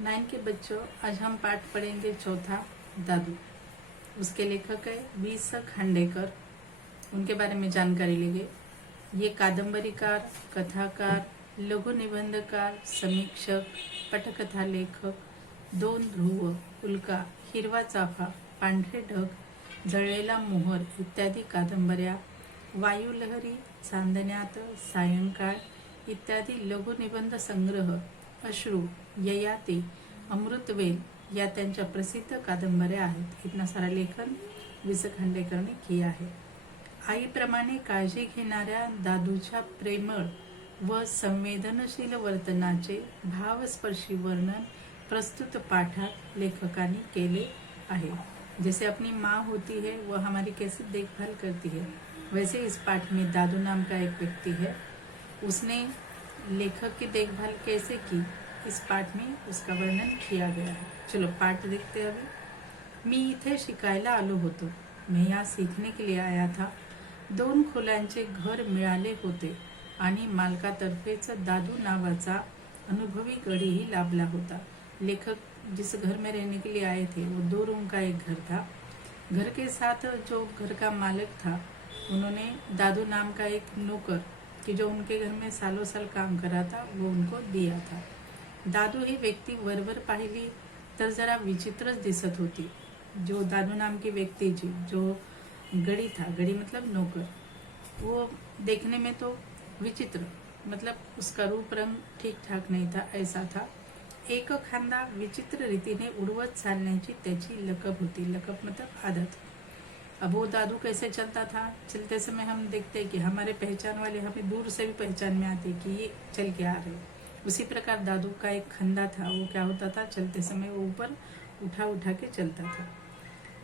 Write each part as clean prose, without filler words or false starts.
9 के बच्चों, आज हम पाठ पढ़ेंगे चौथा, दादू। उसके लेखक है वी.स. खांडेकर। उनके बारे में जानकारी लेंगे। ये कादंबरीकार, कथाकार, लघु निबंधकार, समीक्षक, पटकथा लेखक, 2 ध्रुव, उल्का, हिरवा चाफा, पांढरे ढग, जळलेला मोहर इत्यादी कादंबऱ्या, वायुलहरी, चांदण्यात, सायंकाळ इत्यादी लघु निबंध संग्रह, अश्रू, ययाती, अमृतवेल या त्यांच्या प्रसिद्ध कादंबऱ्या आहेत। इतना सारा लेखन वी.स. खांडेकरने किया आहे। आईप्रमाणे काळजी घेणाऱ्या दादूच्या प्रेमळ व संवेदनशील वर्तनाचे भावस्पर्शी वर्णन प्रस्तुत पाठात लेखकाने केले आहे। जैसे अपनी माँ होती है वह हमारी कैसे देखभाल करती है, वैसे इस पाठ में दादू नाम का एक व्यक्ति है। उसने लेखक की देखभाल कैसे की, इस पाठ में उसका वर्णन किया गया है। चलो पाठ देखते हैं अभी। मी इथे शिकायला आलो होतो। मैं यहाँ सीखने के लिए आया था। 2 खोल्यांचे घर मिळाले होते आणि मालकातर्फेच दादू नावाचा अनुभवी गडीही लाभला होता। लेखक जिस घर में रहने के लिए आए थे वो 2 रूम का एक घर था। घर के साथ जो घर का मालिक था, उन्होंने दादू नाम का एक नौकर कि जो उनके घर में सालों साल काम करा था वो उनको दिया था। दादू ही व्यक्ती वरवर पाहिली तर जरा विचित्रच दिसत होती। जो दादू नाम की व्यक्ति जी, जो गड़ी था, गड़ी मतलब नौकर, वो देखने में तो विचित्र, मतलब उसका रूप रंग ठीक ठाक नहीं था, ऐसा था। एक खांदा विचित्र रीतीने उड़वत चालण्याची त्याची लकब होती। लकब मतलब आदत। अब वो दादू कैसे चलता था, चलते समय हम देखते हैं कि हमारे पहचान वाले हमें दूर से भी पहचान में आते कि ये चल के आ रहे। उसी प्रकार दादू का एक खंदा था। वो क्या होता था, चलते समय वो ऊपर उठा उठा के चलता था।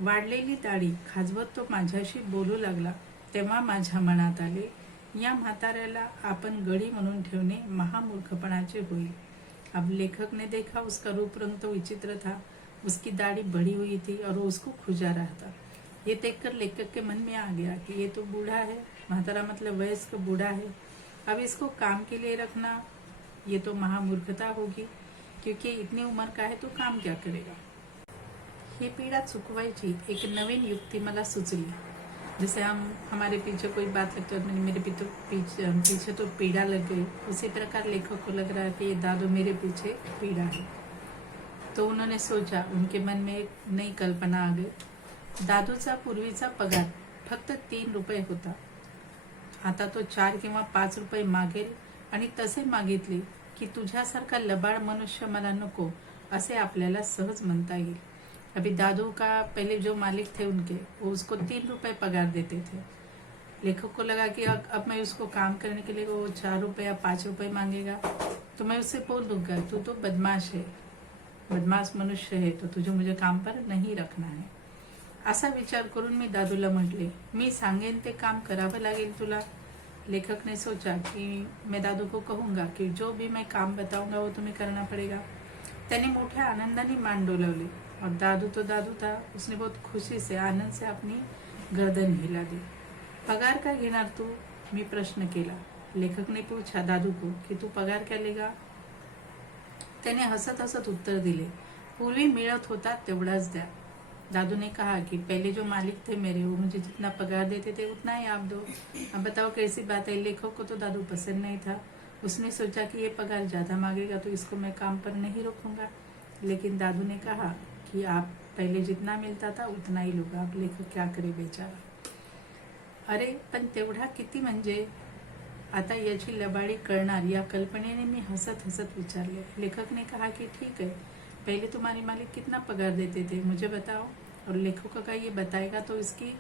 वाढलेली दाढी खाजवत तो माझ्याशी बोलू लागला। तेव्हा माझ्या मनात आले, या म्हाताऱ्याला आपण गडी म्हणून ठेवणे महामूर्खपणाचे होईल। अब लेखक ने देखा उसका रूप रंग तो विचित्र था, उसकी दाढ़ी बढ़ी हुई थी और वो उसको खुजा रहा था। ये देखकर लेखक के मन में आ गया कि ये तो बूढ़ा है, म्हातारा मतलब वयस्क बूढ़ा है। अब इसको काम के लिए रखना ये तो महामूर्खता होगी, क्योंकि इतनी उम्र का है तो काम क्या करेगा। ही पीड़ा चुकवायची एक नवीन युक्ति मला सुचली। जैसे हमारे पीछे कोई बात लगती है, मेरे पीछे तो पीड़ा लग गई, उसी प्रकार लेखक को लग रहा है कि ये दादू मेरे पीछे पीड़ा है। तो उन्होंने सोचा, उनके मन में एक नई कल्पना आ गई। दादूचा पूर्वीचा पगार फक्त 3 रुपये होता। आता तो 4 किंवा 5 रुपये मागेल आणि तसे मागितले की तुझ्यासारखा लबाड मनुष्य मला नको, असे आपल्याला सहज म्हणता येईल। अभी दादू का पहले जो मालिक थे उनके, वो उसको 3 रुपये पगार देते थे। लेखक को लगा कि अब मैं उसको काम करने के लिए वो 4 रुपये या 5 रुपये मांगेगा तो मैं उससे बोल दूंगा तू तो बदमाश है, बदमाश मनुष्य है, तो तुझे मुझे काम पर नहीं रखना है। असा विचार करून मी दादूला म्हटले, मी सांगेन ते काम करावं लागेल तुला। लेखक ने सोचा कि मैं दादू को कहूँगा कि जो भी मैं काम बताऊंगा वो तुम्हें करना पड़ेगा। त्याने मोठ्या आनंदाने मान डोलावली और दादू तो दादू था, उसने बहुत खुशी से, आनंद से अपनी गर्दन हिला दी। पगार का घेणार तू, मी प्रश्न केला। लेखक ने पूछा दादू को कि तू पगार क्या लेगा। त्याने हसत हसत उत्तर दिले, पूर्वी मिळत होता तेवढाच द्या। दादू ने कहा कि पहले जो मालिक थे मेरे, वो मुझे जितना पगार देते थे उतना ही आप दो। अब बताओ कैसी बात है। लेखक को तो दादू पसंद नहीं था। उसने सोचा कि ये पगार ज्यादा मांगेगा तो इसको मैं काम पर नहीं रोकूंगा। लेकिन दादू ने कहा कि आप पहले जितना मिलता था उतना ही लोग। आप लेखक क्या करे बेचारा। अरे पण तेवढा किती म्हणजे, आता याची लबाडी करणार या कल्पनेने मी हसत हसत विचारले। लेखक ने कहा कि ठीक है, पहले तुम्हारे मालिक कितना पगार देते थे मुझे बताओ, और लेखक का ये बताएगा तो इसकी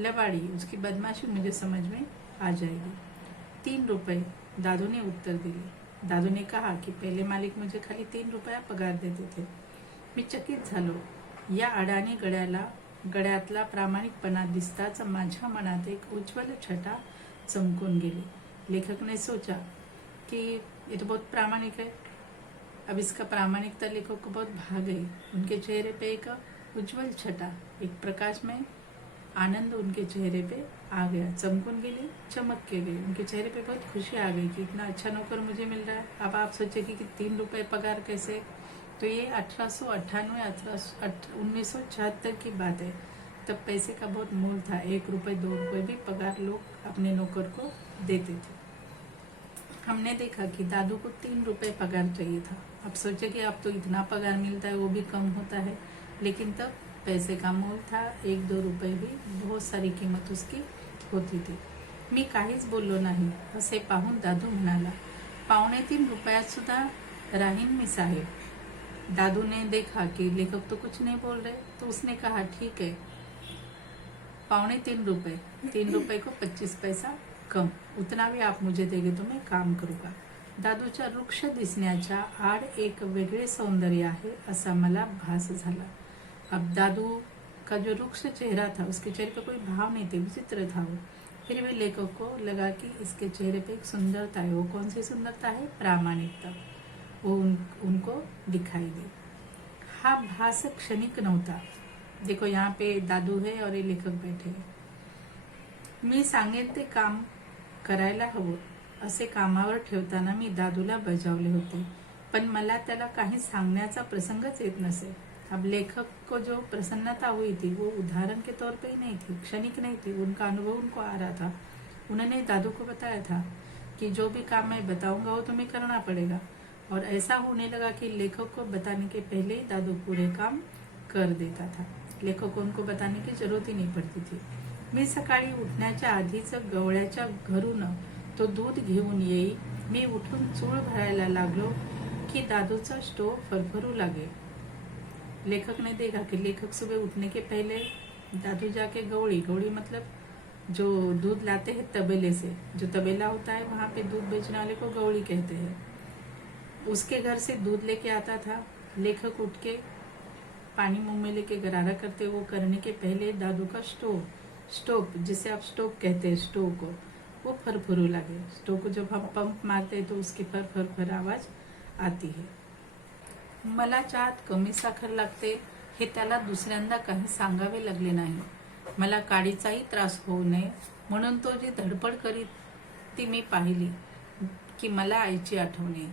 लबाड़ी, उसकी बदमाशी मुझे समझ में आ जाएगी। 3 रुपये, दादू ने उत्तर दिले। दादू ने कहा कि पहले मालिक मुझे खाली 3 रुपया पगार देते थे। मी चकित झालो। या अडाणी गड्यातला प्रामाणिकपणा दिसताच माझ्या मनात एक उज्ज्वल छटा चमकून गेली। लेखक ने सोचा कि ये तो बहुत प्रामाणिक है। अब इसका प्रामाणिकता लेखक को बहुत भा गई। उनके चेहरे पे एक उज्जवल छटा, एक प्रकाश में आनंद उनके चेहरे पे आ गया, चमकून गेली, चमक के गई। उनके चेहरे पे बहुत खुशी आ गई कि इतना अच्छा नौकर मुझे मिल रहा है। अब आप सोचे कि 3 रुपये पगार कैसे, तो ये 1898 1976 की बात है। तब पैसे का बहुत मूल था, 1 रुपए 2 रुपए भी पगार लोग अपने नौकर को देते थे। हमने देखा कि दादू को 3 रुपए पगार चाहिए था। अब सोचे कि अब तो इतना पगार मिलता है, वो भी कम होता है, लेकिन तब पैसे का मोल था, 1-2 रुपए भी बहुत सारी किंमत उसकी होती थी। मी काहीच बोललो नाही, असे पाहून दादू म्हणाला, 3.25 रुपयात सुद्धा राहीन मी साहेब। दादू ने देखा कि लेखक तो कुछ नहीं बोल रहे, तो उसने कहा, ठीक है, 3.25 रुपए, 3 रुपए को 25 पैसा कम, उतना भी आप मुझे देगे तो मैं काम करूंगा। दादूच्या वृक्ष दिसण्याच्या आड एक वेगळे सौंदर्य आहे असा मला भास झाला। अब दादू का जो वृक्ष चेहरा था, उसके चेहरे पे कोई भाव नहीं थे, विचित्र था वो। फिर भी लेखक को लगा कि इसके चेहरे पे एक सुंदरता है। वो कौन सी सुंदरता है? प्रामाणिकता। वो उनको दिखाई दी। हा भास क्षणिक नव्हता। देखो यहाँ पे दादू है और ये लेखक बैठे हैं। मी सांगेन ते काम करायला हवं असे कामावर ठेवताना मी दादूला बजावले होते, पण मला त्याला काही सांगण्याचा प्रसंगच येत नसे। अब लेखक को जो प्रसन्नता हुई थी वो उदाहरण के तौर पे ही नहीं थी, क्षणिक नहीं थी, उनका अनुभव उनको आ रहा था। उन्होंने दादू को बताया था कि जो भी काम मैं बताऊंगा वो तुम्हें करना पड़ेगा, और ऐसा होने लगा कि लेखक को बताने के पहले ही दादू पूरे काम कर देता था। लेखक को उनको बताने की जरूरत ही नहीं पड़ती थी। मी सकाळी उठण्याच्या आधीच गवळ्याच्या घरून तो दूध घेऊन येई। मी उठून चूळ भरायला लागलो कि दादूचा स्टोव फरफरू लागे। लेखक ने देखा कि लेखक सुबह उठने के पहले दादू जाके गवड़ी मतलब जो दूध लाते हैं तबेले से, जो तबेला होता है वहां पे दूध बेचने वाले को गवड़ी कहते हैं, उसके घर से दूध लेके आता था। लेखक उठ के पानी मुंह में लेके गरारा करते, वो करने के पहले दादू का स्टोव जिसे आप स्टोव कहते हैं, स्टोव को वो फरफरू लगे। स्टोव को जब हम पंप मारते हैं तो उसकी फर आवाज आती है। मला चहात कमी साखर लागते हे त्याला दुसऱ्यांदा काही सांगावे लागले नाही। मला काडीचाही त्रास होऊ नये म्हणून तो जी धडपड करीत ती मी पाहिली कि मला आईची आठवण आहे।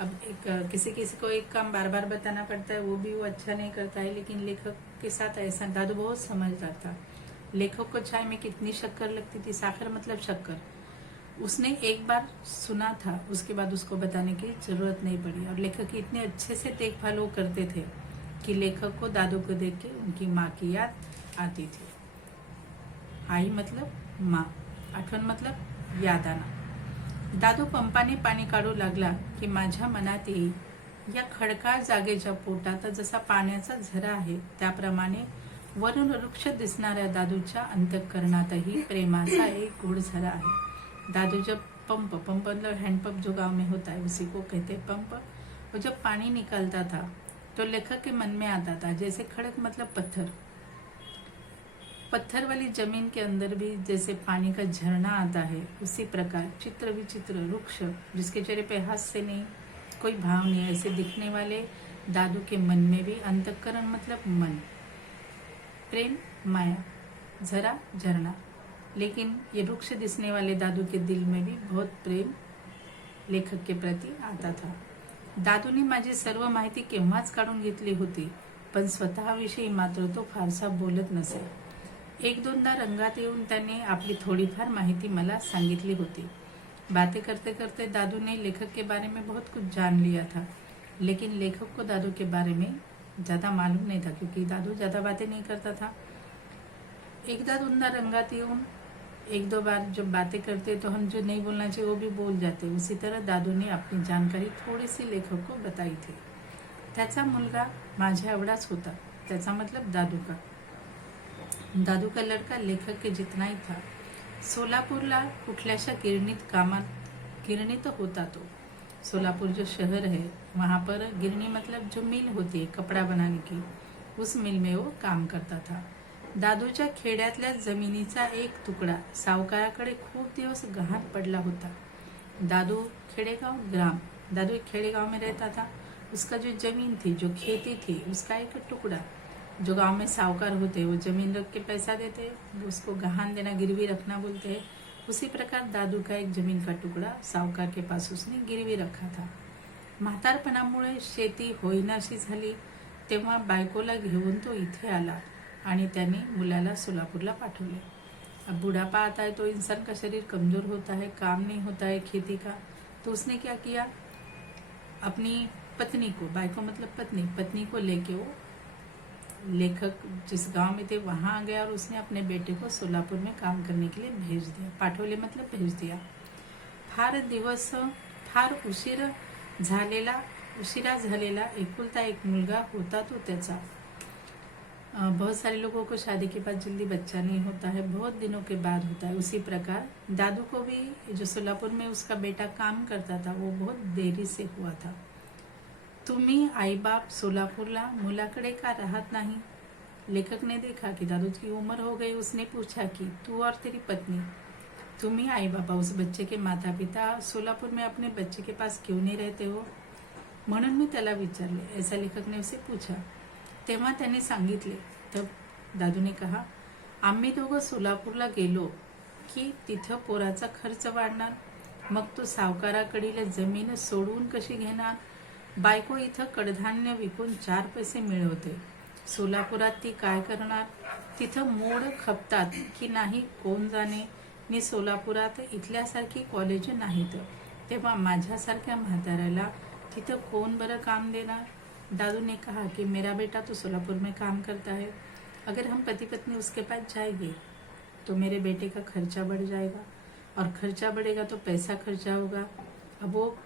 अब किसी को एक काम बार बार बताना पड़ता है, वो भी वो अच्छा नहीं करता है, लेकिन लेखक के साथ ऐसा, दादू बहुत समझदार था। लेखक को चाय में कितनी शक्कर लगती थी, साखर मतलब शक्कर, उसने एक बार सुना था, उसके बाद उसको बताने की जरूरत नहीं पड़ी। और लेखक की इतने अच्छे से देखभाल वो करते थे कि लेखक को दादू को देख के उनकी माँ की याद आती थी। आई मतलब माँ, आठवण मतलब याद आना। दादू पंपाने पाणी काढू लागला की माझ्या मनात येई, या खडकाळ जागेच्या पोटात जसा पाण्याचा झरा आहे त्याप्रमाणे वरून वृक्ष दिसणाऱ्या दादूच्या अंतःकरणातही प्रेमाचा एक गूढ़ झरा है। दादू जब पंप मतलब हैंडपंप जो गांव में होता है उसी को कहते हैं पंप, वो जब पानी निकलता था तो लेखक के मन में आता था जैसे खड़क मतलब पत्थर वाली जमीन के अंदर भी जैसे पानी का झरना आता है, उसी प्रकार चित्र विचित्र वृक्ष जिसके चेहरे पे हास्य नहीं, कोई भाव नहीं, ऐसे दिखने वाले दादू के मन में भी, अंतःकरण मतलब मन, प्रेम माया, झरा झरना, लेकिन ये वृक्ष दिसने वाले दादू के दिल में भी बहुत प्रेम लेखक के प्रति आता था। दादूने माझी सर्व माहिती केव्हाच काढून घेतली होती, पण स्वतःविषयी मात्र तो फारसा बोलत नसे। एक दोनदा रंगात येऊन त्याने आपली थोडीफार माहिती मला सांगितली होती। बातें करते करते दादू ने लेखक के बारे में बहुत कुछ जान लिया था, लेकिन लेखक को दादू के बारे में ज़्यादा मालूम नहीं था, क्योंकि दादू ज़्यादा बातें नहीं करता था। एकदा दोनदा रंगात येऊन एक दो बार जब बातें करते तो हम जो नहीं बोलना चाहिए वो भी बोल जाते। उसी तरह दादू ने अपनी जानकारी थोड़ी सी लेखक को बताई थी। त्याचा मुलगा माझ्या एवढाच होता, त्याचा मतलब दादू का लड़का लेखक के जितना ही था। सोलापूरला कुठल्याशा गिरणीत होता तो। सोलापुर जो शहर है वहाँ पर गिरनी मतलब जो मिल होती है कपड़ा बनाने की, उस मिल में वो काम करता था। दादूच्या खेड्यातल्या जमिनीचा एक तुकडा सावकाराकडे खूप दिवस गहाण पडला होता। दादू एक खेड़ेगांव में रहता था। उसका जो जमीन थी, जो खेती थी, उसका एक टुकड़ा, जो गांव में सावकार होते वो जमीन रख के पैसा देते, उसको गहान देना, गिरवी रखना बोलते हैं। उसी प्रकार दादू का एक जमीन का टुकड़ा सावकार के पास उसने गिरवी रखा था। म्हातारपणामुळे शेती होईनाशी झाली तेव्हा बायकोला घेऊन तो इथे आला आणि त्याने मुलाला सोलापुरला पाठवले। अब बुढ़ापा आता है तो इंसान का शरीर कमजोर होता है, काम नहीं होता है खेती का, तो उसने क्या किया, अपनी पत्नी को, बायको मतलब पत्नी को लेके वो लेखक जिस गांव में थे वहां आ गया और उसने अपने बेटे को सोलापुर में काम करने के लिए भेज दिया। पाठवले मतलब भेज दिया। फार उशिरा झालेला एकुलता एक मुलगा होता तो त्याचा। बहुत सारे लोगों को शादी के बाद जल्दी बच्चा नहीं होता है, बहुत दिनों के बाद होता है। उसी प्रकार दादू को भी जो सोलापुर में उसका बेटा काम करता था वो बहुत देरी से हुआ था। तुम्ही आई बाप सोलापुरला मुलाकडे का राहत नहीं? लेखक ने देखा कि दादू की उम्र हो गई। उसने पूछा कि तू और तेरी पत्नी, तुम्ही आई बाबा उस बच्चे के माता पिता सोलापुर में अपने बच्चे के पास क्यों नहीं रहते हो? म्हणून मी त्याला विचारले, ऐसा लेखक ने उसे पूछा। तेव्हा त्याने सांगितले। तब दादूने कहा, आम्ही दोघं सोलापूरला गेलो की तिथं पोराचा खर्च वाढणार, मग तो सावकाराकडील जमीन सोडून कशी घेणार? बायको इथं कडधान्य विकून 4 पैसे मिळवते, सोलापुरात ती काय करणार? तिथं मोड खपतात की नाही कोण जाणे, नि सोलापुरात इथल्यासारखी कॉलेज नाहीत, तेव्हा माझ्यासारख्या म्हाताऱ्याला तिथं कौन बड़ा काम देना? दादू ने कहा कि मेरा बेटा तो सोलापुर में काम करता है, अगर हम पति पत्नी उसके पास जाएंगे तो मेरे बेटे का खर्चा बढ़ जाएगा, और खर्चा बढ़ेगा तो पैसा खर्चा होगा। अब वो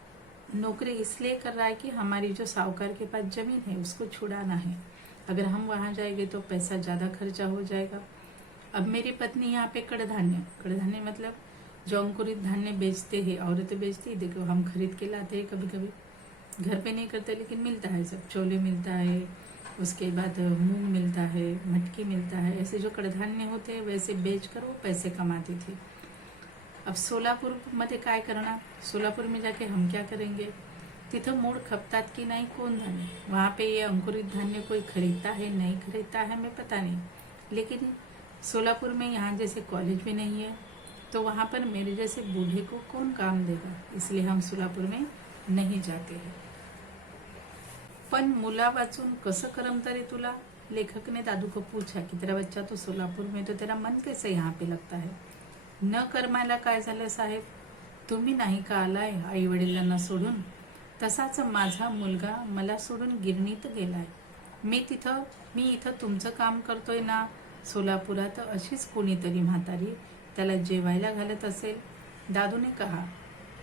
नौकरी इसलिए कर रहा है कि हमारी जो साहूकार के पास जमीन है उसको छुड़ाना है, अगर हम वहाँ जाएंगे तो पैसा ज़्यादा खर्चा हो जाएगा। अब मेरी पत्नी यहाँ पे कड़धान्य मतलब जो अंकुरित धान्य बेचते हैं, औरतें बेचती है, देखो हम खरीद के लाते हैं, कभी कभी घर पे नहीं करते लेकिन मिलता है सब, छोले मिलता है, उसके बाद मूंग मिलता है, मटकी मिलता है, ऐसे जो कडधान्य होते हैं वैसे बेच कर वो पैसे कमाती थी। अब सोलापुर मध्ये काय करणार? सोलापुर में जाके हम क्या करेंगे? तिथं मूड खपतात की नहीं कौन जाने, वहाँ पे ये अंकुरित धान्य कोई खरीदता है नहीं खरीदता है हमें पता नहीं, लेकिन सोलापुर में यहाँ जैसे कॉलेज भी नहीं है, तो वहाँ पर मेरे जैसे बूढ़े को कौन काम देगा, इसलिए हम सोलापुर में नहीं जाते हैं। पण मुला वाचून कसं करमतं रे तुला? लेखक ने दादू को पूछा कि तेरा बच्चा तो सोलापुर में, तो तेरा मन कैसे यहाँ पे लगता है? न करमायला काय झालं साहेब, तुम्ही नाही का आलाय आई वडिलांना सोडून? तसाच माझा मुलगा मला सोडून गिरणीत गेलाय, मी इथं तुमचं काम करतोय ना सोलापुरात, अशीच कोणीतरी म्हातारी त्याला जेवायला घालत असेल। दादू ने कहा,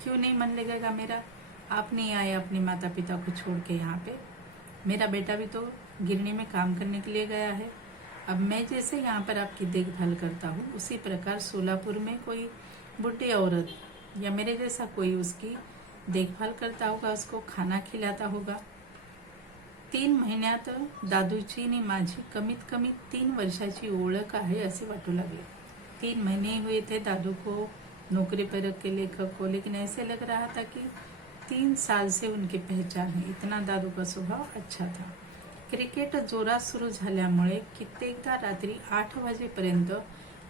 क्यों नहीं मन लगेगा मेरा? आप नहीं आए अपने माता पिता को छोड़ के यहाँ पे, मेरा बेटा भी तो गिरनी में काम करने के लिए गया है। अब मैं जैसे यहाँ पर आपकी देखभाल करता हूँ, उसी प्रकार सोलापुर में कोई बुढ़ी औरत या मेरे जैसा कोई उसकी देखभाल करता होगा, उसको खाना खिलाता होगा। 3 महिन्यात दादूची आणि माझी कमीत कमी 3 वर्षाची ओळख आहे असे वाटू लागले। 3 महीने हुए थे दादू को नौकरी पर रख के लेखक को, लेकिन ऐसे लग रहा था कि 3 साल से उनकी पहचान है, इतना दादू का स्वभाव अच्छा था। क्रिकेट जोरात सुरू झाल्यामुळे कित्येकदा रात्री 8 वाजेपर्यंत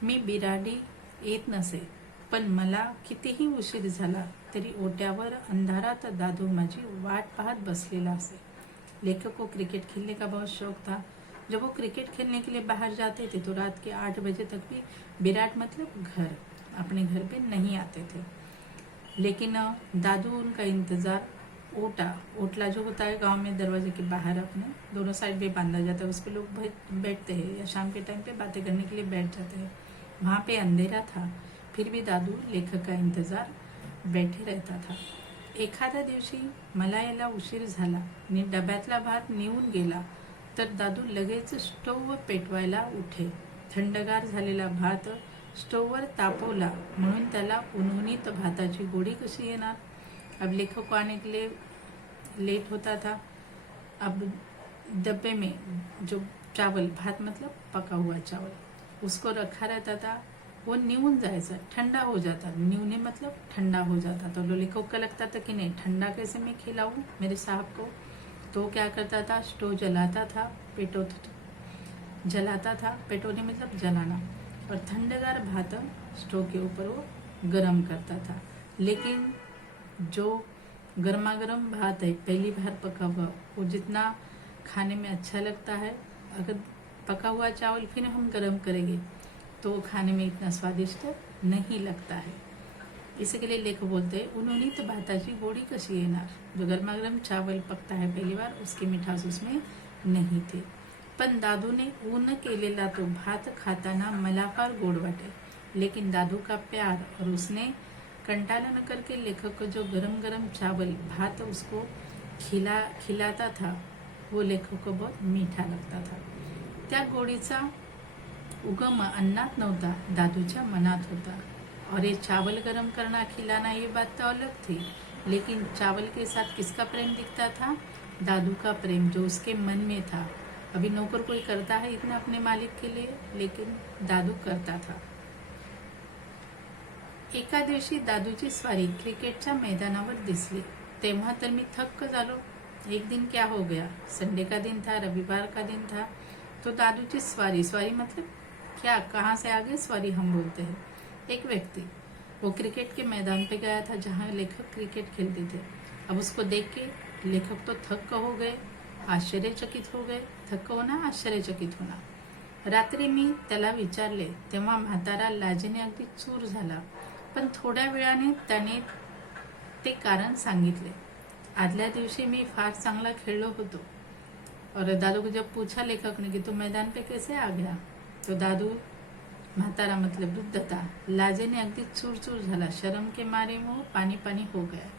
मी बिराडी येत नसे, पण मला कितीही उशीर झाला तरी ओट्यावर अंधारात दादू माझी वाट पाहत बसलेला असे। लेखक को क्रिकेट खेलने का बहुत शौक था। जब वो क्रिकेट खेलने के लिए बाहर जाते थे तो रात के 8 बजे तक भी बिराट मतलब घर, अपने घर पे नहीं आते थे। लेकिन दादू उनका इंतजार ओटला जो होता है गांव में, दरवाजे के बाहर अपने दोनों साइड पे बांधा जाता है, उस पे लोग बैठते हैं या शाम के टाइम पे बातें करने के लिए बैठ जाते हैं। वहाँ पे अंधेरा था, फिर भी दादू लेखक का इंतजार बैठे रहता था। एखाद्या दिवशी मला यायला उशीर झाला आणि डब्यातला भात निघून गेला तर दादू लगेच स्टोव पेटवायला उठे। थंडगार झालेला भात स्टोववर तापवला म्हणून त्याला उन्होंने भाताची गोडी कशी येणार? अब लेखक को आने के लिए लेट होता था। अब डब्बे में जो चावल, भात मतलब पका हुआ चावल, उसको रखा रहता था, वो न्यून जायचा, ठंडा हो जाता, न्यूने मतलब ठंडा हो जाता। तो लेखक को लगता था कि नहीं, ठंडा कैसे मैं खिलाऊं मेरे साहब को, तो क्या करता था, स्टोव जलाता था, पेटोने मतलब जलाना, और ठंडगार भात स्टोव के ऊपर वो गरम करता था। लेकिन जो गर्मा गर्म भात है, पहली बार पका हुआ, वो जितना खाने में अच्छा लगता है, अगर पका हुआ चावल फिर हम गर्म करेंगे तो वो खाने में इतना स्वादिष्ट नहीं लगता है। इसके लिए लेखक बोलते हैं, उन्होंने तो भाताची गोडी कशी येणार, जो गर्मा गर्म चावल पकता है पहली बार उसकी मिठास उसमें नहीं थी। पण दादूने ऊन केलेला तो भात खाताना मला फार गोड वाटे, लेकिन दादू का प्यार और उसने कंटाला न करके लेखक को जो गरम गरम चावल भात उसको खिलाता था वो लेखक को बहुत मीठा लगता था। त्या गोडीचा उगम अन्नात नव्हता, दादूच्या मनात होता। और ये चावल गरम करना खिलाना ये बात तो अलग थी, लेकिन चावल के साथ किसका प्रेम दिखता था? दादू का प्रेम, जो उसके मन में था। अभी नौकर कोई करता है इतना अपने मालिक के लिए, लेकिन दादू करता था। एका दिवशी दादूची स्वारी क्रिकेटच्या मैदानावर दिसली, तेव्हा तर मी थक्क झालो। एक दिन क्या हो गया, संडे का दिन था, रविवार का दिन था, तो दादूची स्वारी मतलब क्या, कहाँ से आगे स्वारी हम बोलते हैं। एक व्यक्ति वो क्रिकेट के मैदान पे गया था जहाँ लेखक क्रिकेट खेलते थे। अब उसको देख के लेखक तो थक्क हो गए, आश्चर्यचकित हो गए। थक्क होना, आश्चर्यचकित होना। रात्री मी त्याला विचारले तेव्हा म्हातारा लाजेने अगदी चूर झाला, पण थोड्या वेळाने त्याने ते कारण सांगितले। आदल्या दिवशी मी फार चांगला खेळलो होतो। और दादू को जब पूछा लेखक ने कि तू मैदान पे कैसे आ गया, तो दादू, म्हातारा मतलब वृद्ध था, लाजेने अगदी चूर चूर झाला, शर्म के मारे वो पानी पानी हो गया।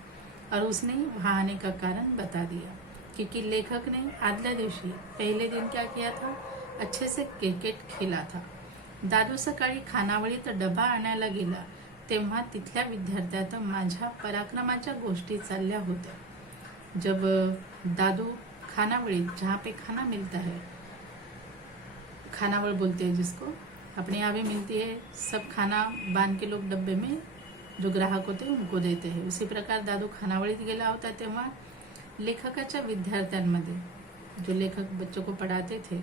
और उसने वहां आने का कारण बता दिया, क्योंकि लेखक ने आदल्या दिवशी पहले दिन क्या किया था, अच्छे से क्रिकेट खेला था। दादू सकाळी खानावळीत डबा आणायला गेला तेव्हा तिथल्या विद्यार्थ्यात माझ्या पराक्रमाच्या गोष्टी चालल्या होत्या। जब दादू खानावळीत, जहाँ पे खाना मिलता है, खानावळ बोलते हैं जिसको, अपने यहाँ भी मिलती है, सब खाना बांध के लोग डब्बे में जो ग्राहक होते हैं उनको देते हैं। उसी प्रकार दादू खानावळीत गेला होता तेव्हा लेखकाच्या विद्यार्थ्यांमध्ये, जो लेखक बच्चों को पढ़ाते थे,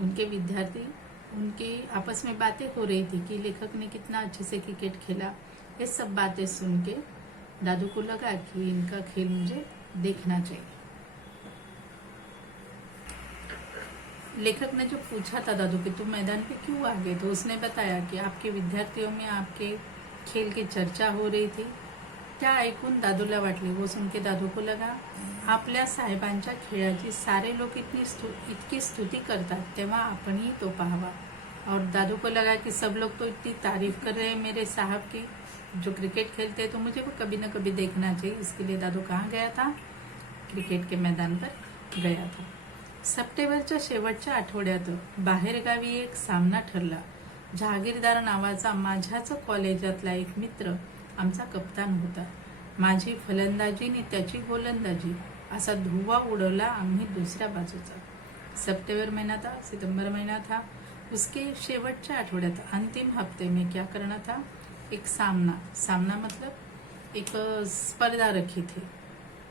उनके विद्यार्थी, उनके आपस में बातें हो रही थी कि लेखक ने कितना अच्छे से क्रिकेट खेला। ये सब बातें सुन के दादू को लगा कि इनका खेल मुझे देखना चाहिए। लेखक ने जो पूछा था दादू कि तुम मैदान पे क्यों आ गए, तो उसने बताया कि आपके विद्यार्थियों में आपके खेल की चर्चा हो रही थी। त्या ऐकून दादूला वाटले, वो सुन के दादू को लगा, आपल्या साहेबांच्या खेळाची सारे लोग इतकी स्तुति करतात, तेव्हा आपणही तो पाहावा। और दादू को लगा कि सब लोग तो इतनी तारीफ कर रहे हैं मेरे साहब की, जो क्रिकेट खेलते हैं, तो मुझे वो कभी न कभी देखना चाहिए। इसके लिए दादू कहाँ गया था, क्रिकेट के मैदान पर गया था। सप्टेंबरच्या शेवटच्या आठवड्यात बाहेरगावी एक सामना ठरला। जहागीरदार नावाचा माझ्याच कॉलेजातला एक मित्र आमचा कप्तान होता। माझी फलंदाजी आणि त्याची गोलंदाजी असा धुव्वा उडवला आम्ही दुसऱ्या बाजूचा। सितंबर महीना था। उसके शेवटच्या आठवड्यात, अंतिम हफ्ते में क्या करना था, एक सामना मतलब एक स्पर्धा रखी थी।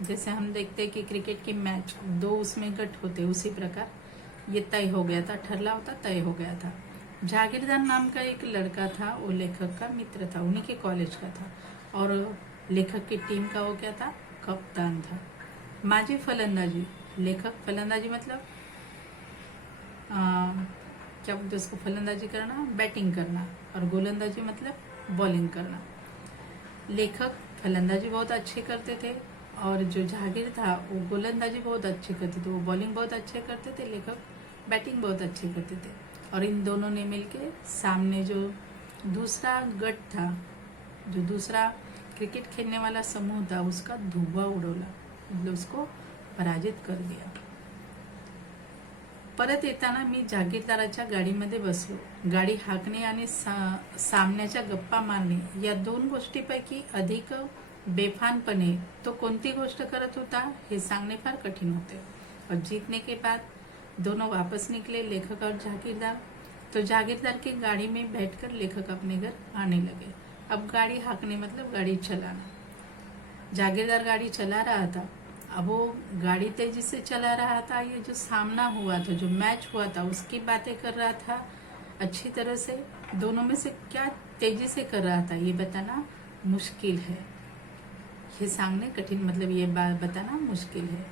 जैसे हम देखते हैं कि क्रिकेट की मैच दो उसमें गट होते, उसी प्रकार ये तय हो गया था, ठरला होता, तय हो गया था। जागीरदार नाम का एक लड़का था, वो लेखक का मित्र था, उन्हीं के कॉलेज का था, और लेखक की टीम का वो क्या था, कप्तान था। माझी फलंदाजी, लेखक फलंदाजी मतलब क्या बोलते उसको, फलंदाजी करना, बैटिंग करना, और गोलंदाजी मतलब बॉलिंग करना। लेखक फलंदाजी बहुत अच्छे करते थे, और जो जहागीर था वो गोलंदाजी बहुत अच्छे करते थे, वो बॉलिंग बहुत अच्छे करते थे, लेखक बैटिंग बहुत अच्छी करते थे। और इन दोनों ने मिलके सामने जो दूसरा गट था, जो दूसरा क्रिकेट खेलने वाला समूह था, उसका धुव्वा उडवला, मतलब उसको पराजित कर दिया। परत येताना मी जागीरदाराच्या गाडीमध्ये बसलो। गाडी हाकणे आणि सामन्याच्या गप्पा मारणे या दोन गोष्टीपैकी अधिक बेफानपणे तो कोणती गोष्ट करत होता हे सांगणे फार कठीण होते। और जीतने के बाद दोनों वापस निकले, लेखक और जागीरदार। तो जागीरदार की गाड़ी में बैठकर लेखक अपने घर आने लगे। अब गाड़ी हाँकने मतलब गाड़ी चलाना। जागीरदार गाड़ी चला रहा था, अब वो गाड़ी तेजी से चला रहा था। ये जो सामना हुआ था, जो मैच हुआ था, उसकी बातें कर रहा था अच्छी तरह से। दोनों में से क्या तेजी से कर रहा था ये बताना मुश्किल है। हे सांगणे कठीण, मतलब ये बात बताना मुश्किल है।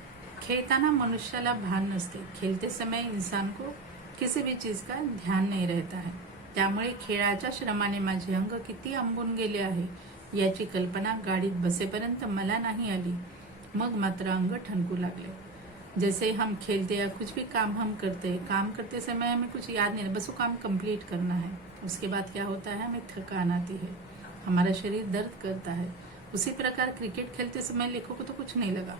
खेळताना मनुष्याला भान नसते, खेलते समय इंसान को किसी भी चीज का ध्यान नहीं रहता है। त्यामुळे खेळाच्या श्रमाने माझे अंग किती आंबून गेले आहे याची कल्पना गाडीत बसेपर्यंत मला नाही आली। मग मात्र अंग ठणकू लागले। जैसे हम खेलते या कुछ भी काम हम करते हैं, काम करते समय हमें कुछ याद नहीं, बस वो काम कंप्लीट करना है। उसके बाद क्या होता है, हमें थकान आती है, हमारा शरीर दर्द करता है। उसी प्रकार क्रिकेट खेलते समय लेखों को तो कुछ नहीं लगा,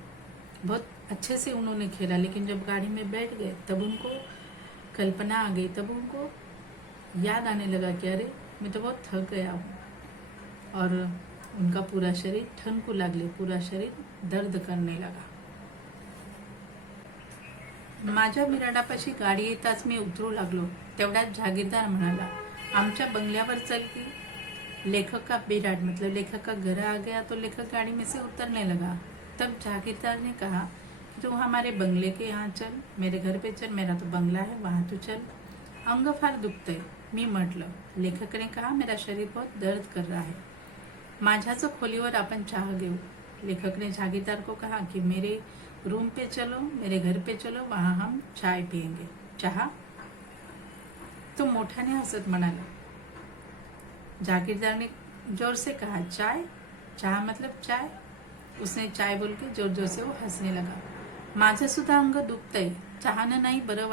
बहुत अच्छे से उन्होंने खेला, लेकिन जब गाड़ी में बैठ गए तब उनको कल्पना आ गई, तब उनको याद आने लगा कि अरे मैं तो बहुत थक गया हूँ, और उनका पूरा शरीर ठणकू लागले, पूरा शरीर दर्द करने लगा। माझ्या बिराडापाशी गाडी येताच मी उतरू लागलो, तेवढ्यात जागीरदार म्हणाला, आमच्या बंगल्यावर चल की। लेखक का बिराड मतलब लेखक का घर आ गया तो लेखक गाड़ी में से उतरने लगा। तब जागीरदार ने कहा कि तू हमारे बंगले के यहाँ चल, मेरे घर पे चल, मेरा तो बंगला है, वहां तू चल, अंग फार दुखतंय। मी म्हटलं। लेखक ने कहा, मेरा शरीर बहुत दर्द कर रहा है, माझ्याच खोलीवर आपण चहा घेऊ। लेखक ने जागीरदार को कहा कि मेरे रूम पे चलो, मेरे घर पे चलो, वहां हम चाय पियेंगे। चहा? तो मोठ्याने हसत म्हणाला। जागीरदार ने जोर से कहा, चाय? चहा मतलब चाय? उसने चाय बोल के जोर जोर से वो हंसने लगा। माझं सुद्धा अंग दुखतंय, चहानं नाही बरं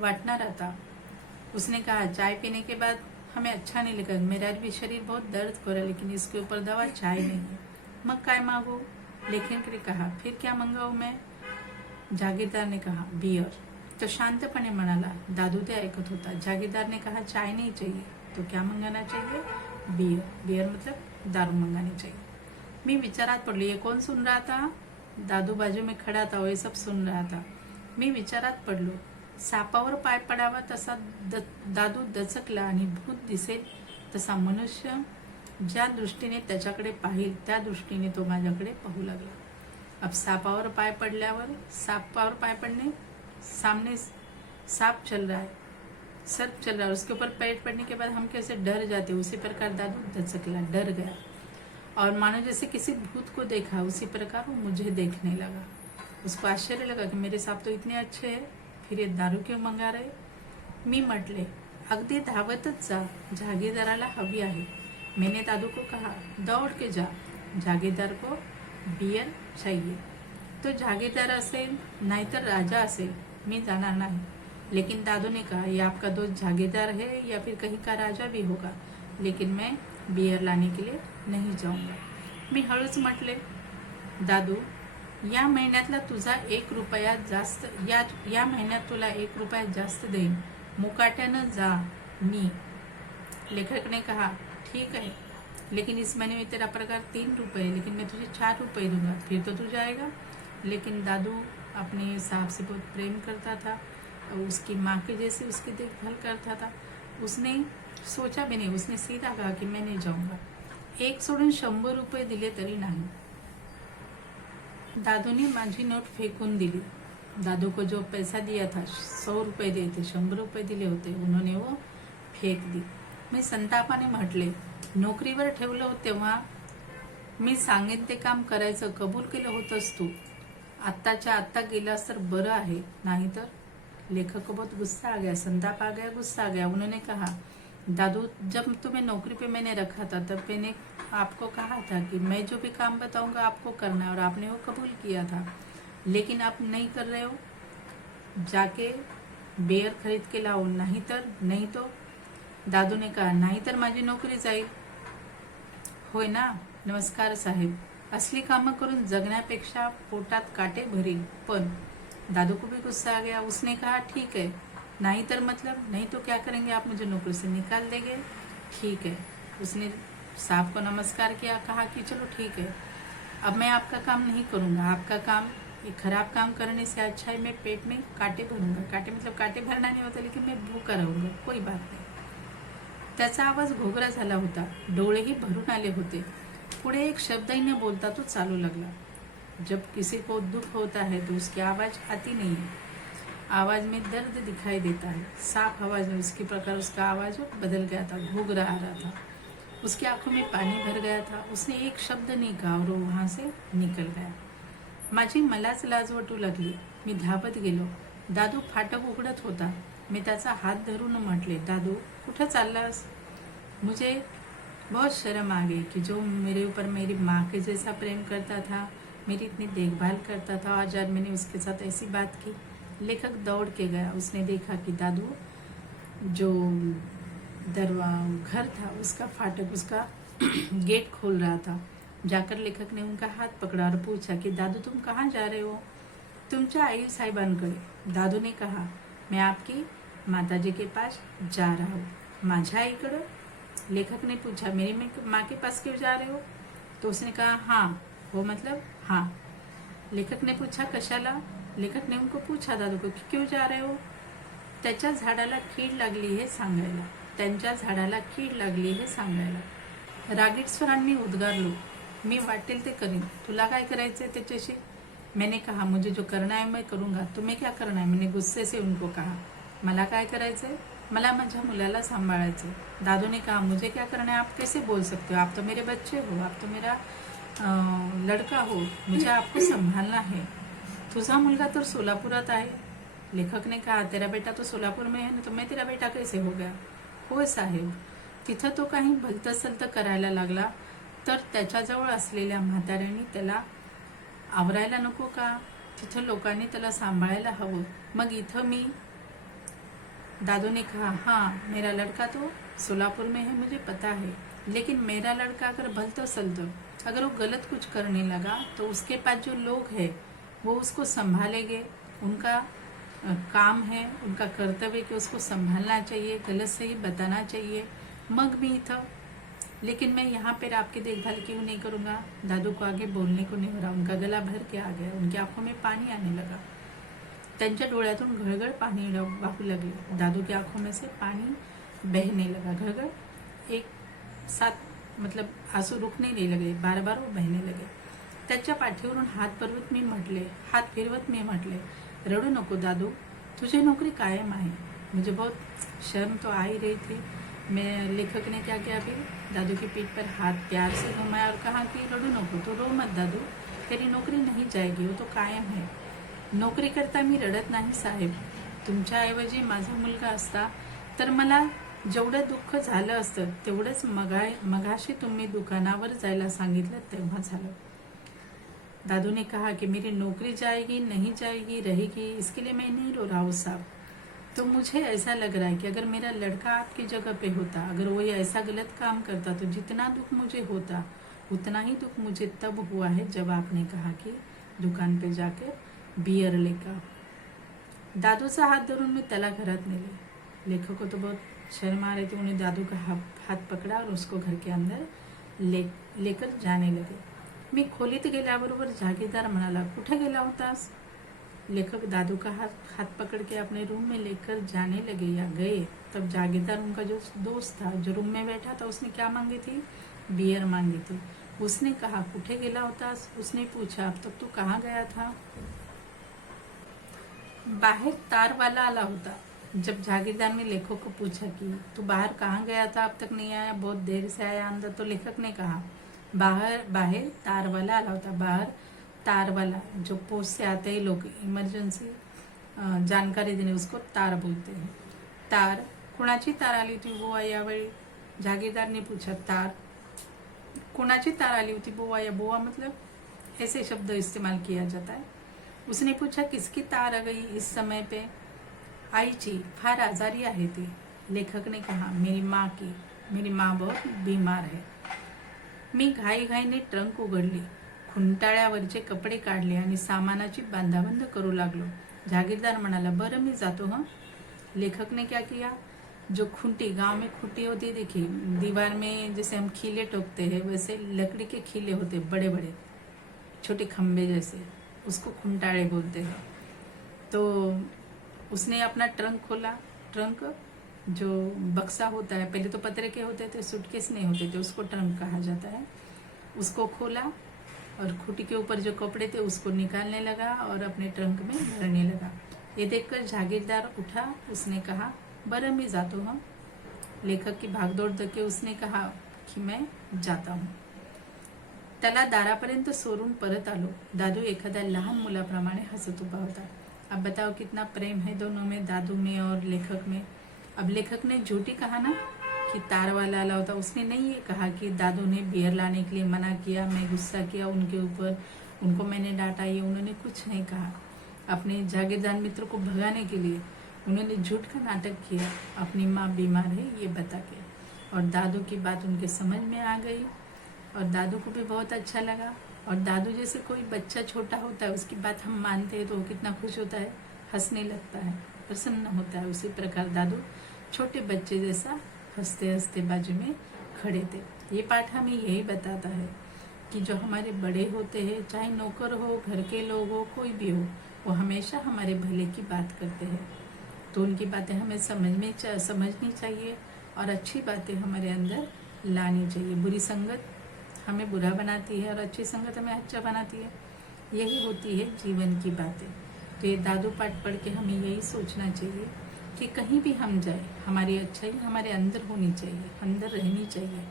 वाटणार आता। उसने कहा, चाय पीने के बाद हमें अच्छा नहीं लगा, मेरा भी शरीर बहुत दर्द कर रहा है, लेकिन इसके ऊपर दवा चाय नहीं है, मग काय मागू? लेखक ने कहा, फिर क्या मंगाऊ मैं? जागीरदार ने कहा, बियर। तो शांतपणे म्हणाला। दादू ते ऐकत होता। जागीरदार ने कहा, चाय नहीं चाहिए, तो क्या मंगाना चाहिए? बियर। बियर मतलब दारू मंगानी चाहिए। मी विचारात पडली, ये कौन सुन रहा था? दादू बाजू में खड़ा था, वो सब सुन रहा था। मी विचारात पडलो। सापावर पाय पडावा तसा दादू दचकला आणि भूत दिसेल तसा मनुष्य ज्या दृष्टीने त्याच्याकडे पाहिल त्या दृष्टीने तो माझ्याकडे पाहू लागला। अब सापावर पाय पड़ने, सामने सांप चल रहा है, सर्प चल रहा है, उसके ऊपर पैर पड़ने के बाद हम कैसे डर जाते, उसी प्रकार दादू दचकला, डर गया, और मानो जैसे किसी भूत को देखा, उसी प्रकार वो मुझे देखने लगा। उसको आश्चर्य लगा कि मेरे सांप तो इतने अच्छे हैं, फिर ये दारू क्यों मंगा रहे? मी म्हटले, अगदी धावतच जा, जागीरदाराला हवी आहे। मैंने दादू को कहा, दौड़ के जा, जागीरदार को बियर चाहिए। तो जागीरदार असेल नाहीतर राजा असेल, मी जाणार नाही। लेकिन दादू ने कहा, ये आपका दोस्त जागीरदार है या फिर कहीं का राजा भी होगा, लेकिन मैं बियर लाने के लिए नहीं जाऊंगा। मी हळूच म्हटले, दादू, या महिन्यातला तुझा 1 रुपया जास्त, या महिन्यात तुला 1 रुपया जास्त देईन, मुकाट्यानं जा मी। लेखक ने कहा, ठीक है, लेकिन इस महीने में तेरा पगार 3 रुपये, लेकिन मैं तुझे 4 रुपये दूंगा, फिर तो तू जाएगा। लेकिन दादू अपने साहब से बहुत प्रेम करता था, और उसकी माँ के जैसे उसकी देखभाल करता था। उसने सोचा भी नहीं, उसने सीधा कहा कि मैं नहीं जाऊंगा। 1 सोडून 100 रुपये दिले तरी नाही। दादू ने माझी नोट फेकून दिली। दादू को जो पैसा दिया था, 100 रुपये दिए थे, 100 रुपये दिले होते, उन्होंने वो फेक दी। मी संतापाने म्हटले, नोकरीवर ठेवलं तेव्हा मी सांगेन ते काम करायचं कबूल केलं होतंस तू, आत्ताच्या आत्ता गेलास तर बरं आहे, नाही तर? लेखक को बहुत गुस्सा आ गया, संताप आ गया, गुस्सा आ गया। उन्होंने कहा, दादू, जब तुम्हें नौकरी पे मैंने रखा था तब मैंने आपको कहा था कि मैं जो भी काम बताऊंगा आपको करना है, और आपने वो कबूल किया था, लेकिन आप नहीं कर रहे हो। जाके बियर खरीद के लाओ, नहीं तो दादू ने कहा, नाही तर माझी नोकरी जाईल। होय ना? नमस्कार साहेब, असली कामं करून जगण्यापेक्षा पोटात काटे भरील। पण दादू को भी गुस्सा आ गया। उसने कहा, ठीक है, नहीं तर मतलब नहीं तो क्या करेंगे, आप मुझे नौकरी से निकाल देंगे? ठीक है। उसने साहब को नमस्कार किया, कहा कि चलो ठीक है, अब मैं आपका काम नहीं करूंगा, आपका काम, ये खराब काम करने से अच्छा है मैं पेट में काटे भरूंगा। काटे मतलब काटे भरना नहीं होता, लेकिन मैं भूखा रहूंगा, कोई बात नहीं। त्याचा आवाज घोगरा झाला होता, डोळेही भरून आले होते। पुढे एक शब्दही न बोलता तो चालू लगला। जब किसी को दुख होता है तो उसकी आवाज आती नहीं है, आवाज में दर्द दिखाई देता है। साफ आवाज में उसके प्रकार उसका आवाज बदल गया था, घोगरा आ रहा था। उसकी आंखों में पाणी भर गया था. उसने एक शब्द नहीं कहा और वो वहां से निकल गया. माझी मलाच लाज वाटू लागली. मी धावत गेलो. दादू फाटक उघडत होता. मी त्याचा हात धरून म्हटले, दादू कुठं चाललास? मुझे बहुत शर्म आ गई कि जो मेरे ऊपर मेरी माँ के जैसा प्रेम करता था, मेरी इतनी देखभाल करता था, आज मैंने उसके साथ ऐसी बात की. लेखक दौड़ के गया. उसने देखा कि दादू जो घर था उसका फाटक, उसका गेट खोल रहा था. जाकर लेखक ने उनका हाथ पकड़ा और पूछा कि दादू तुम कहाँ जा रहे हो? तुमच्या आई साहेबांकडे. दादू ने कहा, मैं आपकी माताजी के पास जा रहा हूँ. माझ्या आईकडे? लेखक ने पूछा, मेरी माँ के पास क्यों जा रहे हो? तो उसने कहा, हाँ. वो मतलब हाँ. लेखक ने पूछा, कशाला? लेखक ने उनको पूछा दादू को की क्यों जा रहे हो? त्याच्या झाडाला कीड लागली हे सांगायला. त्यांच्या झाडाला कीड लागली हे सांगायला. रागीट स्वरांनी उद्गारलो, मी वाटेल ते करीन. तुला काय करायचंय त्याच्याशी? मैंने कहा, मुझे जो करना है मैं करूंगा. तुम्हें क्या करना है? मैंने गुस्से से उनको कहा. मला काय करायचंय? मला माझ्या मुलाला सांभाळायचंय. दादू ने कहा, मुझे क्या करना है? आप कैसे बोल सकते हो? आप तो मेरे बच्चे हो, आप तो मेरा लड़का हो, मुझे आपको संभालना है. तुझा मुलगा तर सोलापुरात आहे. लेखक ने कहा, तेरा बेटा तो सोलापुर में है ना, तो मैं तेरा बेटा कैसे हो गया? होय साहेब. तिथं तो काही भलतं सलतं करायला लागला तर त्याच्याजवळ असलेल्या म्हाताऱ्यांनी त्याला आवरायला नको का? तिथं लोकांनी त्याला सांभाळायला हवं. मग इथं मी. दादू ने कहा, हाँ मेरा लड़का तो सोलापुर में है, मुझे पता है, लेकिन मेरा लड़का अगर भलतं सलतं, अगर वो गलत कुछ करने लगा तो उसके पास जो लोग हैं वो उसको संभालेंगे. उनका काम है, उनका कर्तव्य कि उसको संभालना चाहिए, गलत सही बताना चाहिए. मग मी इथं. लेकिन मैं यहाँ पर आपकी देखभाल क्यों नहीं करूँगा? दादू को आगे बोलने को नहीं हो रहा. उनका गला भर के आ गया. उनकी आंखों में पानी आने लगा. त्यांच्या डोळ्यातून घळघळ पाणी वाहू लगे. दादू की आंखों में से पानी बहने लगा. घळघळ एक साथ मतलब आंसू रुकने नहीं लगे, बार बार वो बहने लगे. त्याच्या पाठीवरून हात फिरवत मी म्हटले, रडू नको दादू, तुझी नौकरी कायम आहे. मुझे बहुत शर्म तो आ ही रही थी. मैं लेखक ने क्या किया, फिर दादू की पीठ पर हाथ प्यार से घुमाया और कहा कि रडू नको, तो रो मत दादू, तेरी नौकरी नहीं जाएगी, वो तो कायम है. नोकरी करता मी रडत नाही साहेब. तुमच्याऐवजी माझा मुलगा असता तर मला जेवढं दुःख झालं असतं तेवढंच मगाशी तुम्ही दुकानावर जायला सांगितलं तेव्हा झालं. दादू ने कहा कि मेरी नौकरी जाएगी नहीं जाएगी रहेगी, इसके लिए मैं नहीं रो रहा हूँ साहब. तो मुझे ऐसा लग रहा है कि अगर मेरा लड़का आपकी जगह पे होता, अगर वो ऐसा गलत काम करता, तो जितना दुख मुझे होता उतना ही दुख मुझे तब हुआ है जब आपने कहा कि दुकान पे जाकर बियर लेकर. दादूचा हाथ धरून मी त्याला घरात नेले. लेखक को तो बहुत शर्म आ रही थी. उन्हें दादू का हाथ पकड़ा और उसको घर के अंदर लेकर जाने लगे. मी खोलीत गेल्याबरोबर जागीरदार म्हणाला, कुठे गेला होतास? लेखक दादू का हाथ पकड़ के अपने रूम में लेकर जाने लगे या गए. तब जागीरदार उनका जो दोस्त था जो रूम में बैठा था, उसने क्या मांगी थी? बियर मांगी थी. उसने कहा, कुठे गेला होतास? उसने पूछा, अब तक तू कहाँ गया था? बाहर तार वाला आला होता. जब जागीरदार ने लेखक को पूछा कि तू बाहर कहाँ गया था, अब तक नहीं आया, बहुत देर से आया अंदर, तो लेखक ने कहा, बाहर तार वाला आला होता. बाहर तार वाला जो पोस्ट से आते हैं लोग, इमर्जन्सी जानकारी देने, उसको तार बोलते हैं. तार. कुणाची तार आली होती बुवा यावेळी? जागीरदार पूछा, तार कुणाची तार आली होती बुवा? या बुवा मतलब ऐसे शब्द इस्तेमाल किया जाता है. उसने पूछा, किसकी तार आ गई इस समय पे? आईची, फार आजारी आहे ती. लेखक ने कहा, मेरी माँ की. मेरी माँ बहुत बीमार है. मी घाईघाईने ट्रंक उघडली, खुंटाळ्यावरचे कपडे काढले आणि सामानाची बांधाबंद करू लागलो. जागीरदार म्हणाला, बरं मी जातो हं. लेखक ने क्या किया, जो खूंटी, गांव में खूंटी होती देखी, दीवार में जैसे हम खीले ठोकते हैं वैसे लकड़ी के खीले होते, बड़े बड़े छोटे खंबे जैसे, उसको खुंटाड़े बोलते हैं. तो उसने अपना ट्रंक खोला. ट्रंक जो बक्सा होता है, पहले तो पतरे के होते थे, सूटकेस नहीं होते थे, उसको ट्रंक कहा जाता है. उसको खोला और खूंटी के ऊपर जो कपड़े थे उसको निकालने लगा और अपने ट्रंक में भरने लगा. ये देखकर जागीरदार उठा. उसने कहा, बरं मी जातो हं. लेखक की भागदौड़ देख के उसने कहा, की मैं जाता हूँ. त्याला दारापर्यंत सोडून परत आलो. दादू एखाद्या लहान मुलाप्रमाणे हसत उभा होता. अब बताओ कितना प्रेम है दोनों में, दादू में और लेखक में. अब लेखक ने झूठी कहा ना कि तार वाला आला होता. उसने नहीं ये कहा कि दादू ने बियर लाने के लिए मना किया, मैं गुस्सा किया उनके ऊपर, उनको मैंने डांटा. ये उन्होंने कुछ नहीं कहा. अपने जागीरदार मित्र को भगाने के लिए उन्होंने झूठ का नाटक किया, अपनी माँ बीमार है ये बता के. और दादू की बात उनके समझ में आ गई और दादू को भी बहुत अच्छा लगा. और दादू जैसे कोई बच्चा छोटा होता है, उसकी बात हम मानते हैं तो वो कितना खुश होता है, हंसने लगता है, प्रसन्न होता है. उसी प्रकार दादू छोटे बच्चे जैसा हंसते हंसते बाजू में खड़े थे. ये पाठ हमें यही बताता है कि जो हमारे बड़े होते हैं, चाहे नौकर हो, घर के लोग हो, कोई भी हो, वो हमेशा हमारे भले की बात करते हैं. तो उनकी बातें हमें समझनी चाहिए और अच्छी बातें हमारे अंदर लानी चाहिए. बुरी संगत हमें बुरा बनाती है और अच्छी संगत हमें अच्छा बनाती है. यही होती है जीवन की बातें. तो ये दादू पाठ पढ़ के हमें यही सोचना चाहिए कि कहीं भी हम जाए, हमारी अच्छाई हमारे अंदर होनी चाहिए, अंदर रहनी चाहिए.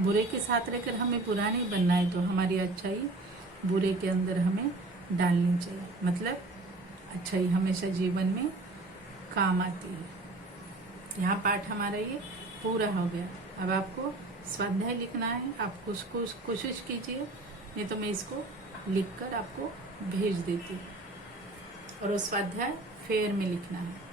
बुरे के साथ रहकर हमें बुरा नहीं बनना है, तो हमारी अच्छाई बुरे के अंदर हमें डालनी चाहिए. मतलब अच्छाई हमेशा जीवन में काम आती है. यहाँ पाठ हमारा ये पूरा हो गया. अब आपको स्वाध्याय लिखना है. आप कोशिश कीजिए, नहीं तो मैं इसको लिखकर आपको भेज देती हूँ. और वो स्वाध्याय फेयर में लिखना है.